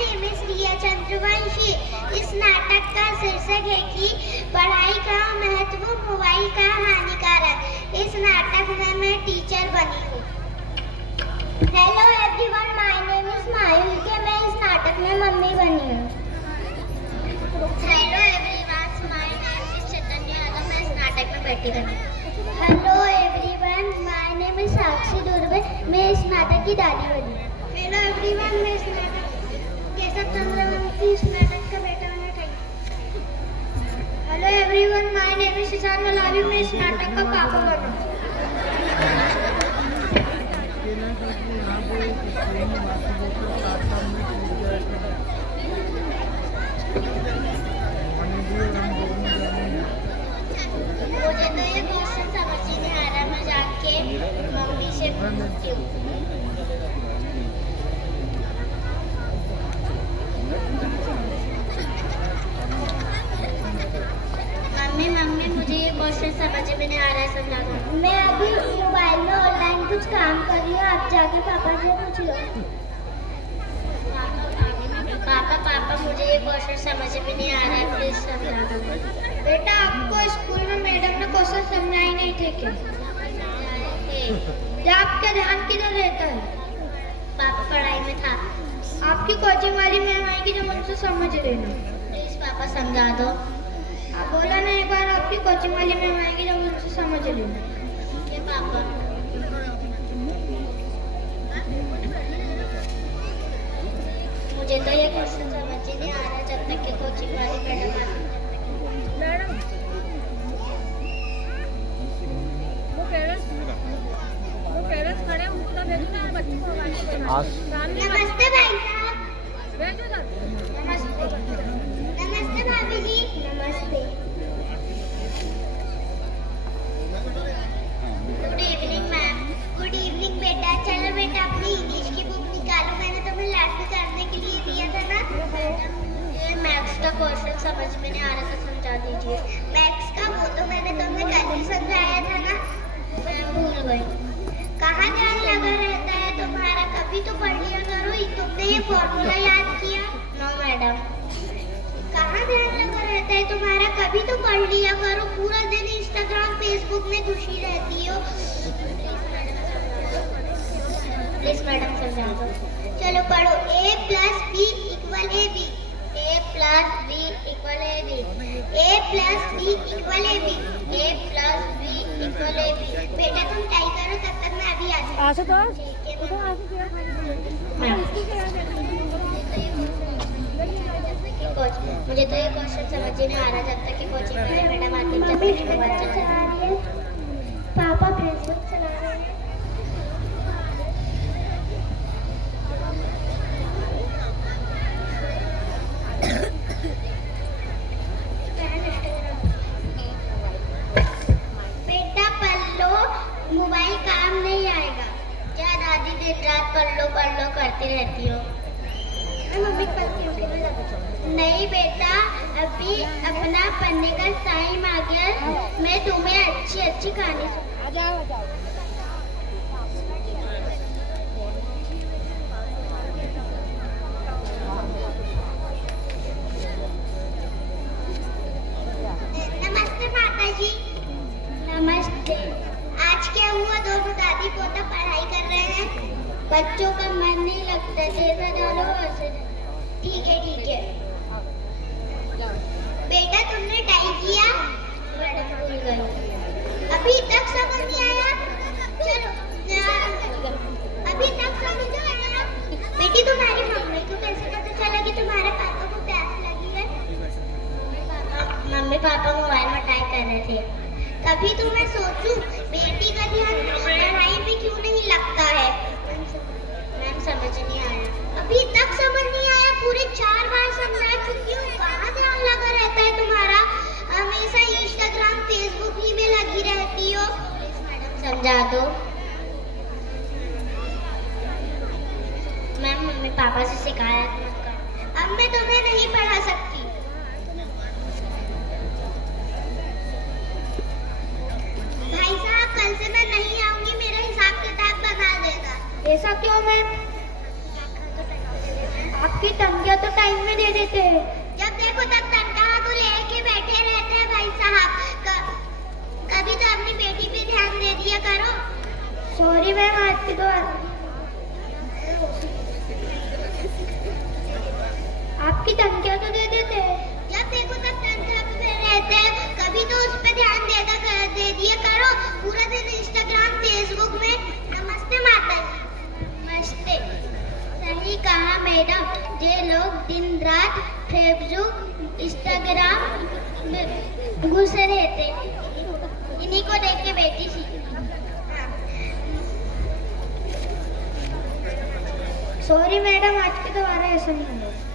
Name is रिया चंद्रवंशी। इस नाटक का शीर्षक है कि पढ़ाई का महत्व, मोबाइल का हानिकारक। इस नाटक में मैं टीचर बनी हूँ। Hello everyone, my name is Mayulya. मैं इस नाटक में मम्मी बनी हूँ। Hello everyone, my name is Chaitanya Yadav. मैं इस नाटक में बेटी बनी हूँ। Hello everyone, my name is Sakshi Durve. मैं इस नाटक की दादी बनी हूँ। हेलो एवरीवन, मैं इस नाटक केशव चंद्रवंशी इस नाटक का बेटा बनना चाहिए। Hello everyone, my name is Ishan Malavi. मैं इस नाटक का पापा बना हूँ। मुझे तो ये क्वेश्चन समझ ही नहीं आ रहा। मैं जाके मम्मी से पूछती हूँ। मम्मी मुझे ये क्वेश्चन समझ में नहीं आ रहा है, समझा दो। मैं अभी मोबाइल में ऑनलाइन कुछ काम कर रही हूँ, आप जाके पापा से पूछ लो। पापा मुझे ये क्वेश्चन समझ में नहीं आ रहा है, प्लीज समझा दो। बेटा, आपको स्कूल में मैडम ने क्वेश्चन समझाए नहीं थे क्या? या आपका ध्यान किधर रहता है? पापा पढ़ाई में था। आपकी कोचिंग वाली मैम आएगी जब उनसे समझ लेना। प्लीज पापा समझा दो। आप बोला ना एक बार, आपकी कोचिंग वाली मैम आएगी जब उनसे समझ लेना। ये पापा मुझे तो ये क्वेश्चन समझ ही नहीं आ रहा जब तक कि कोचिंग वाली मैडम मैडम वो पेरेंट्स खड़े हैं, उनको तो भेजो ना बच्चों को। नमस्ते भाई साहब। भेजो ना। नमस्ते भाभी जी। नमस्ते। Good evening ma'am. Good evening बेटा। चलो बेटा, अपनी इंग्लिश की बुक निकालो। मैंने तुम्हें लैब में करने के लिए दिया था ना। ये मैथ्स का क्वेश्चन समझ में नहीं आ रहा था, समझा दीजिए। मैथ्स का वो तो मैंने तुम्हें कल ही समझाया था ना, मैं भूल गई। कहाँ ध्यान लगा रहता है तुम्हारा? कभी तो पढ़ लिया करो। तुमने ये फॉर्मूला याद किया? No madam. कहाँ ध्यान लगा रहता है तुम्हारा? कभी तो पढ़ लिया करो। पूरा दिन इंस्टाग्राम फेसबुक में घुसी रहती हो। प्लीज मैडम समझा दो। चलो पढ़ो। a plus B equal A B. a plus B equal A B. a plus B equal A B. a plus B equal A B. बेटा तुम टाई करो, तब तक मैं अभी आ जाऊँ। मुझे तो ये क्वेश्चन समझ ही नहीं आ रहा जब तक कि कोचिंग वाले मैडम आती है, जब तक बात चल रही है। पापा फेसबुक चला रहे हैं। बेटा पढ़ लो, मोबाइल काम नहीं आएगा। क्या दादी दिन रात पढ़ लो करती रहती हो? मैं मम्मी पढ़ती हूँ। नहीं बेटा, अभी अपना पढ़ने का टाइम आ गया। मैं तुम्हें अच्छी अच्छी कहानी आ जाओ। नमस्ते माता जी। नमस्ते। आज क्या हुआ? दोनों दादी पोता पढ़ाई कर रहे हैं। बच्चों का मन नहीं लगता, जैसा डालो वैसे। ठीक है। बेटा तुमने टाई किया? मैडम भूल गई। अभी तक समझ नहीं आया? चलो अभी तक समझो आया? बेटी तुम्हारी मम्मी को कैसे पता चला कि तुम्हारे पापा को प्यास लगी है? मम्मी पापा मोबाइल में टाइप कर रहे थे। कभी तो मैं सोचूं बेटी का ध्यान पढ़ाई में क्यों नहीं लगता है। मैम समझ नहीं आया। अभी तक समझ नहीं आया? पूरे 4 बार समझा चुकी हूँ। कहाँ ध्यान लगा रहता है तुम्हारा? हमेशा इंस्टाग्राम फेसबुक ही में लगी रहती हो। प्लीज मैडम समझा दो। मैम मम्मी पापा से शिकायत मत करो। अब मैं तुम्हें नहीं पढ़ा सकती। भाई साहब, कल से मैं नहीं आऊंगी। मेरा हिसाब किताब बना देगा। ऐसा क्यों मैम? आप आपकी तनख्वाह तो टाइम में दे देते हैं। जब देखो तब तनख्वाह को लेके बैठे रहते हैं भाई साहब। कभी तो अपनी बेटी पे ध्यान दे दिया करो। सॉरी मैम, आपकी तो आपकी तनख्वाह तो दे देते हैं। जब देखो तब तनख्वाह पे रहते हैं, कभी तो उस पे ध्यान दे दिया करो। पूरा दिन इंस्टाग्राम फेसबुक में। नमस्ते माता जी। नमस्ते। सही कहा मैडम, जे लोग दिन रात फेसबुक इंस्टाग्राम में घुसे रहते, इन्हीं को देख के बेटी सीखी। सॉरी मैडम, आज के दोबारा ऐसा नहीं होगा।